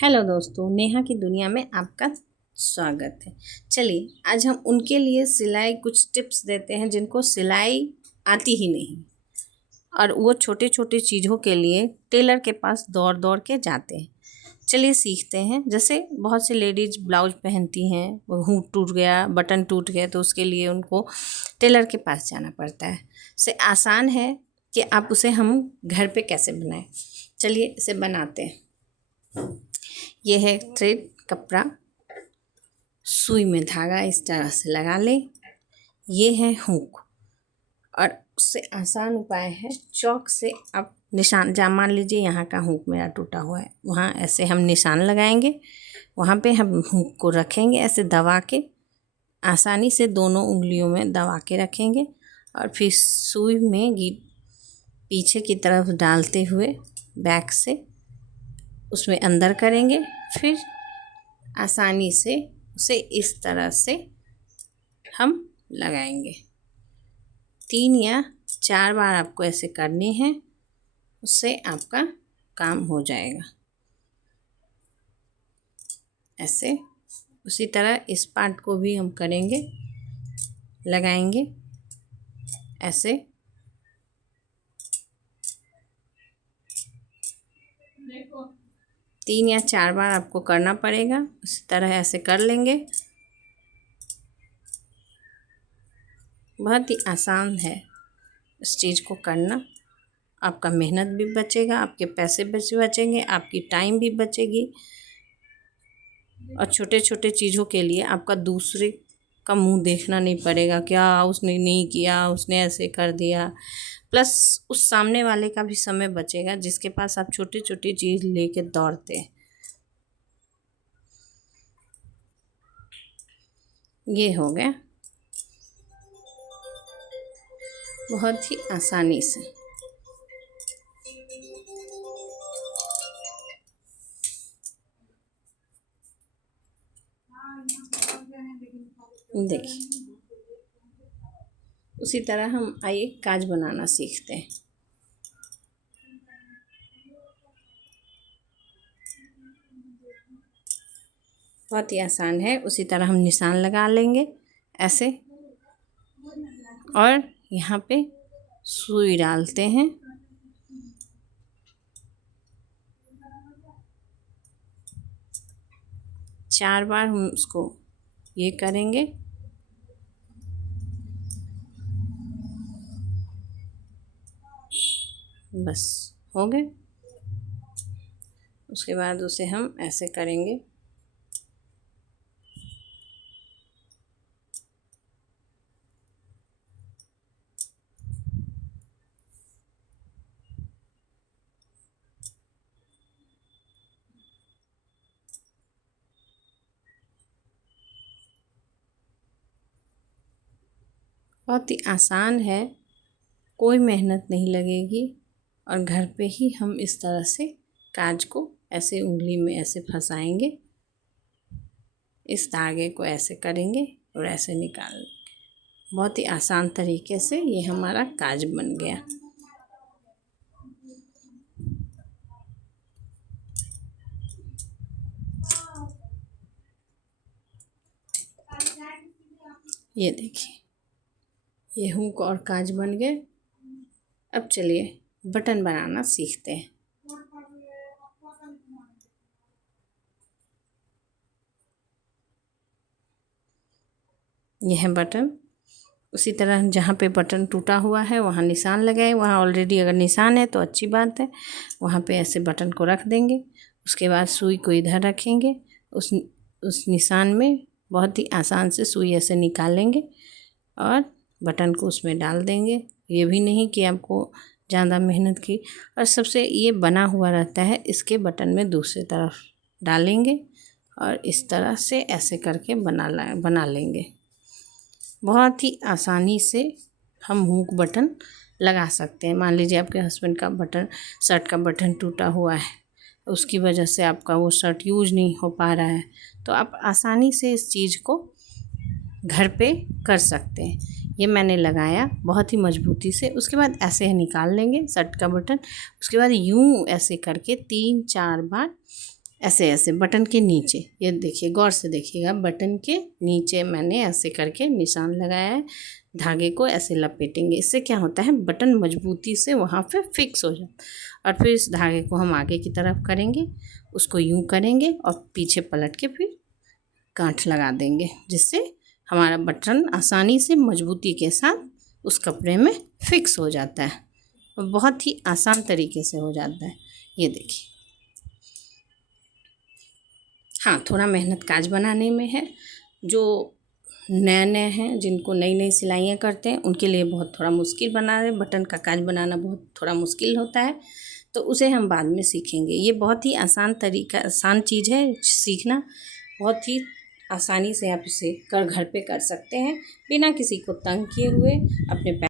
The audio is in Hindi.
हेलो दोस्तों, नेहा की दुनिया में आपका स्वागत है। चलिए आज हम उनके लिए सिलाई कुछ टिप्स देते हैं जिनको सिलाई आती ही नहीं और वो छोटे छोटे चीज़ों के लिए टेलर के पास दौड़ दौड़ के जाते हैं। चलिए सीखते हैं। जैसे बहुत सी लेडीज ब्लाउज पहनती हैं, वो हुक टूट गया, बटन टूट गया, तो उसके लिए उनको टेलर के पास जाना पड़ता है। से आसान है कि आप उसे हम घर पे कैसे बनाएं। चलिए इसे बनाते हैं। ये है थ्रेड कपड़ा, सुई में धागा इस तरह से लगा लें। ये है हुक और उससे आसान उपाय है चौक से आप निशान, जहाँ मान लीजिए यहाँ का हुक मेरा टूटा हुआ है, वहाँ ऐसे हम निशान लगाएंगे। वहाँ पे हम हुक को रखेंगे, ऐसे दबा के आसानी से दोनों उंगलियों में दबा के रखेंगे और फिर सुई में पीछे की तरफ डालते हुए बैक से उसमें अंदर करेंगे। फिर आसानी से उसे इस तरह से हम लगाएंगे। 3 या 4 बार आपको ऐसे करनी है, उससे आपका काम हो जाएगा। ऐसे उसी तरह इस पार्ट को भी हम करेंगे, लगाएंगे ऐसे। देखो 3 या 4 बार आपको करना पड़ेगा। इसी तरह ऐसे कर लेंगे। बहुत ही आसान है इस चीज़ को करना। आपका मेहनत भी बचेगा, आपके पैसे बचेंगे, आपकी टाइम भी बचेगी और छोटे छोटे चीज़ों के लिए आपका दूसरे का मुंह देखना नहीं पड़ेगा, क्या उसने नहीं किया, उसने ऐसे कर दिया। प्लस उस सामने वाले का भी समय बचेगा जिसके पास आप छोटी छोटी चीज़ लेके दौड़ते हैं। ये हो गया बहुत ही आसानी से। देखिए उसी तरह हम आइए काज बनाना सीखते हैं। बहुत ही आसान है। उसी तरह हम निशान लगा लेंगे ऐसे और यहाँ पे सुई डालते हैं। चार बार हम उसको ये करेंगे। बस हो गए। उसके बाद उसे हम ऐसे करेंगे। बहुत ही आसान है, कोई मेहनत नहीं लगेगी और घर पे ही हम इस तरह से काज को ऐसे उंगली में ऐसे फंसाएंगे, इस धागे को ऐसे करेंगे और ऐसे निकाल। बहुत ही आसान तरीके से ये हमारा काज बन गया। ये देखिए ये हुक और काज बन गए। अब चलिए बटन बनाना सीखते हैं। यह है बटन। उसी तरह जहाँ पे बटन टूटा हुआ है वहाँ निशान लगाए। वहाँ ऑलरेडी अगर निशान है तो अच्छी बात है, वहाँ पे ऐसे बटन को रख देंगे। उसके बाद सुई को इधर रखेंगे, उस निशान में बहुत ही आसान से सुई ऐसे निकालेंगे और बटन को उसमें डाल देंगे। ये भी नहीं कि आपको ज़्यादा मेहनत की। और सबसे ये बना हुआ रहता है, इसके बटन में दूसरी तरफ डालेंगे और इस तरह से ऐसे करके बना लेंगे। बहुत ही आसानी से हम हुक बटन लगा सकते हैं। मान लीजिए आपके हस्बैंड का बटन, शर्ट का बटन टूटा हुआ है, उसकी वजह से आपका वो शर्ट यूज नहीं हो पा रहा है, तो आप आसानी से इस चीज़ को घर पे कर सकते हैं। ये मैंने लगाया बहुत ही मजबूती से। उसके बाद ऐसे निकाल लेंगे शर्ट का बटन। उसके बाद यूँ ऐसे करके 3-4 बार ऐसे ऐसे बटन के नीचे, ये देखिए गौर से देखिएगा, बटन के नीचे मैंने ऐसे करके निशान लगाया है। धागे को ऐसे लपेटेंगे, इससे क्या होता है बटन मजबूती से वहाँ पे फिक्स हो जाता है। और फिर इस धागे को हम आगे की तरफ करेंगे, उसको यूं करेंगे और पीछे पलट के फिर गांठ लगा देंगे, जिससे हमारा बटन आसानी से मजबूती के साथ उस कपड़े में फिक्स हो जाता है। बहुत ही आसान तरीके से हो जाता है। ये देखिए, हाँ थोड़ा मेहनत काज बनाने में है। जो नए नए हैं, जिनको नई नई सिलाइयाँ करते हैं, उनके लिए बहुत थोड़ा मुश्किल बना है। बटन का काज बनाना बहुत थोड़ा मुश्किल होता है, तो उसे हम बाद में सीखेंगे। ये बहुत ही आसान तरीका, आसान चीज़ है सीखना। बहुत ही आसानी से आप इसे घर पे कर सकते हैं, बिना किसी को तंग किए हुए अपने